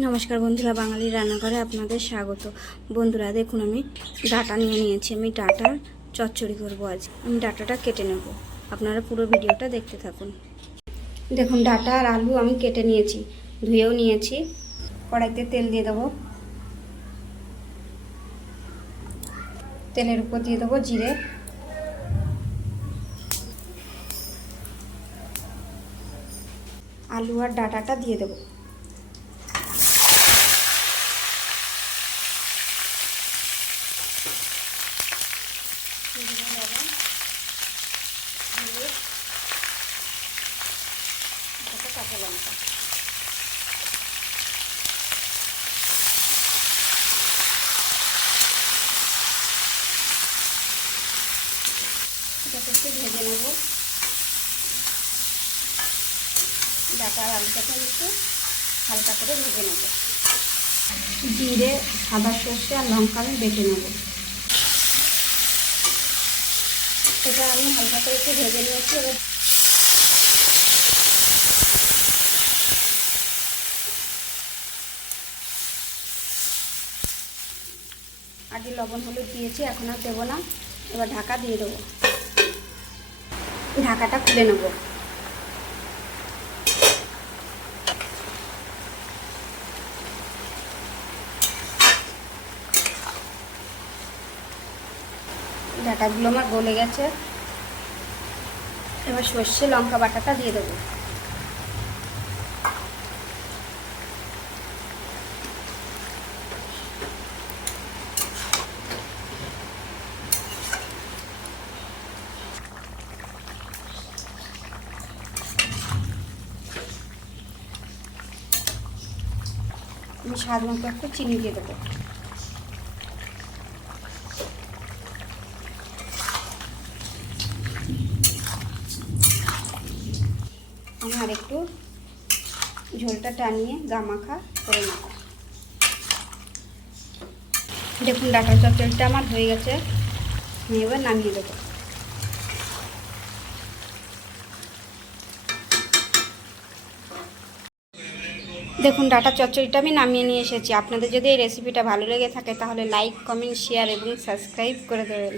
নমস্কার বন্ধুরা, বাঙালি রান্নাঘরে আপনাদের স্বাগত। বন্ধুরা, দেখুন আমি ডাটা নিয়ে নিয়েছি। আমি ডাটা চচ্চড়ি করব আজ। আমি ডাটাটা কেটে নেব। আপনারা পুরো ভিডিওটা দেখতে থাকুন। দেখুন, ডাটা আর আলু আমি কেটে নিয়েছি। ধুয়েও নিয়েছি। কড়াইতে তেল দিয়ে দেবো। তেলের উপর দিয়ে দেবো জিরে। আলু আর ডাটাটা দিয়ে দেবো লবণ হলুদ একটা কাঁচা লঙ্কা একটু ভেজে নেব। ডাটা আলুটাকে একটু হালকা করে ভেজে নেব। জিরে সাদা সর্ষে আর লঙ্কা আমি বেটে নেব। এটা আমি হালকা করে একটু ভেজে নিয়েছি, এবার আগে লবণ, হলুদ দিয়েছি, এখন আর দেবো না। এবার ঢাকা দিয়ে দেবো। ঢাকাটা খুলে নেব। ডাটাগুলো আমার গলে গেছে। এবার সর্ষে লঙ্কা বাটাটা দিয়ে দেবো। আমি স্বাদ মতো একটু চিনি দিয়ে দেবো। আমি আর একটু ঝোলটা টানিয়ে গামাখা করে নেব। দেখুন ডাটা চচ্চড়িটা আমার হয়ে গেছে। আমি এবার নামিয়ে দেবো। দেখুন, ডাটা চচ্চড়িটা আমি নামিয়ে নিয়ে এসেছি। আপনাদের যদি এই রেসিপিটা ভালো লেগে থাকে, তাহলে লাইক কমেন্ট শেয়ার এবং সাবস্ক্রাইব করে দেবেন।